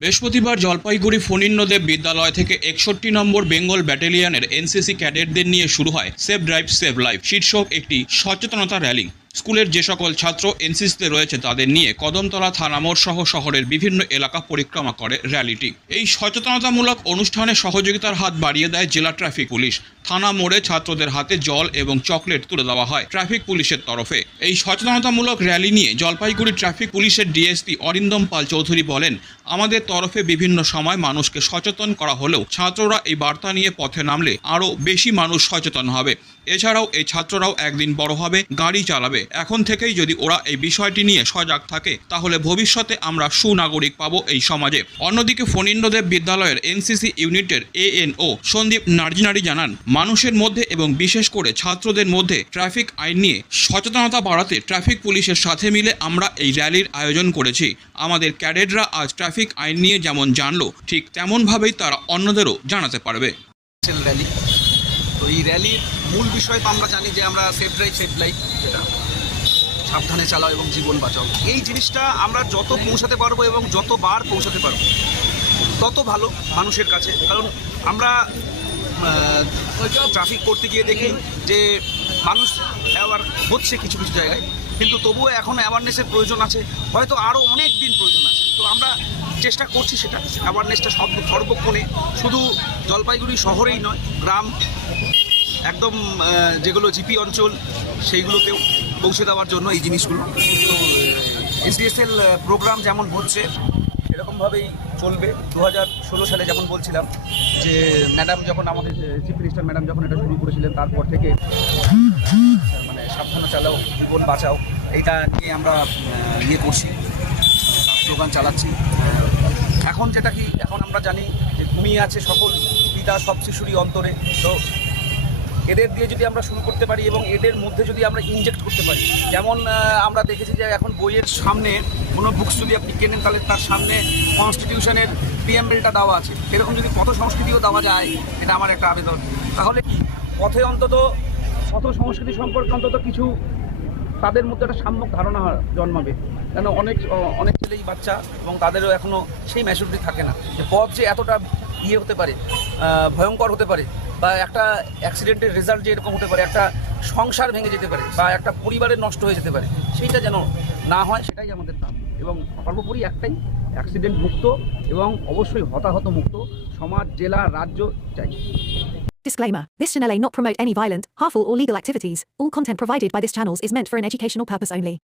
বৃহস্পতিবার জলপাইগুড়ি ফণীন্দ্রদেব বিদ্যালয় থেকে ৬১ নম্বর বেঙ্গল ব্যাটালিয়নের এনসিসি ক্যাডেটদের নিয়ে শুরু হয় সেভ ড্রাইভ সেভ লাইফ শীর্ষক একটি সচেতনতা র্যালি। স্কুলের যে সকল ছাত্র এনসিসিতে রয়েছে তাদের নিয়ে কদমতলা থানা মোড় সহ শহরের বিভিন্ন এলাকা পরিক্রমা করে র্যালিটি। এই সচেতনতামূলক অনুষ্ঠানে সহযোগিতার হাত বাড়িয়ে দেয় জেলা ট্রাফিক পুলিশ। থানা মোড়ে ছাত্রদের হাতে জল এবং চকলেট তুলে দেওয়া হয় ট্রাফিক পুলিশের তরফে। এই সচেতনতামূলক র্যালি নিয়ে জলপাইগুড়ি ট্রাফিক পুলিশের ডিএসপি অরিন্দম পাল চৌধুরী বলেন, আমাদের তরফে বিভিন্ন সময় মানুষকে সচেতন করা হলেও ছাত্ররা এই বার্তা নিয়ে পথে নামলে আরও বেশি মানুষ সচেতন হবে। এছাড়াও এই ছাত্ররাও একদিন বড় হবে, গাড়ি চালাবে। এখন থেকেই যদি ওরা এই বিষয়টি নিয়ে সজাগ থাকে তাহলে ভবিষ্যতে আমরা সুনাগরিক পাবো এই সমাজে। অন্যদিকে ফণীন্দ্রদেব বিদ্যালয়ের এনসিসি ইউনিটের এএনও সন্দীপ নার্জিনারি জানান, মানুষের মধ্যে এবং বিশেষ করে ছাত্রদের মধ্যে ট্রাফিক আইন নিয়ে সচেতনতা বাড়াতে ট্রাফিক পুলিশের সাথে মিলে আমরা এই র্যালির আয়োজন করেছি। আমাদের ক্যাডেটরা আজ ট্রাফিক আইন নিয়ে যেমন জানলো, ঠিক তেমনভাবেই তারা অন্যদেরও জানাতে পারবে। র্যালি তো এই র্যালির মূল বিষয় তো আমরা জানি যে আমরা সেফ ড্রাইভ সেফ লাইফ, যেটা সাবধানে চালাও এবং জীবন বাঁচাও, এই জিনিসটা আমরা যত পৌঁছাতে পারবো এবং যতবার পৌঁছাতে পারবো তত ভালো মানুষের কাছে। কারণ আমরা ট্রাফিক করতে গিয়ে দেখি যে মানুষ অ্যাওয়ার হচ্ছে কিছু কিছু জায়গায়, কিন্তু তবুও এখন অ্যাওয়ারনেসের প্রয়োজন আছে, হয়তো আরও অনেক দিন প্রয়োজন আছে। তো আমরা চেষ্টা করছি সেটা অ্যাওয়ারনেসটা সর্বক্ষণে, শুধু জলপাইগুড়ি শহরেই নয়, গ্রাম একদম যেগুলো জিপি অঞ্চল সেইগুলোতেও পৌঁছে দেওয়ার জন্য এই জিনিসগুলো। তো এসডিএসএল প্রোগ্রাম যেমন হচ্ছে সেরকমভাবেই চলবে। 2016 সালে যেমন বলছিলাম যে ম্যাডাম যখন আমাদের চিফ মিনিস্টার ম্যাডাম যখন এটা শুরু করেছিলেন, তারপর থেকে মানে সাবধানে চালাও জীবন বাঁচাও এইটা নিয়ে আমরা করছি, স্লোগান চালাচ্ছি। এখন যেটা কি, এখন আমরা জানি যে ঘুমিয়ে আছে সকল পিতা সব শিশুরই অন্তরে। তো এদের দিয়ে যদি আমরা শুরু করতে পারি এবং এদের মধ্যে যদি আমরা ইনজেক্ট করতে পারি, যেমন আমরা দেখেছি যে এখন বইয়ের সামনে কোনো বুকস যদি আপনি কেনেন তাহলে তার সামনে কনস্টিটিউশনের প্রিয়াম্বলটা দেওয়া আছে, এরকম যদি পথ সংস্কৃতিও দেওয়া যায়, এটা আমার একটা আবেদন। তাহলে পথে অন্তত পথ সংস্কৃতি সম্পর্কে অন্তত কিছু তাদের মধ্যে একটা সাম্যক ধারণা জন্মাবে। কেন অনেক ছেলেই বাচ্চা এবং তাদেরও এখনও সেই ম্যাচুরিটি থাকে না যে পথ যে এতটা হতে পারে, ভয়ঙ্কর হতে পারে, বা একটা অ্যাক্সিডেন্টের রেজাল্ট যে এরকম হতে পারে, একটা সংসার ভেঙে যেতে পারে বা একটা পরিবারের নষ্ট হয়ে যেতে পারে, সেইটা যেন না হয় সেটাই আমাদের দাম। এবং সর্বোপরি একটাই, অ্যাক্সিডেন্ট মুক্ত এবং অবশ্যই হতাহত মুক্ত সমাজ, জেলা, রাজ্য চাই। Disclaimer. This channel may not promote any violent, harmful or legal activities. All content provided by this channel is meant for an educational purpose only.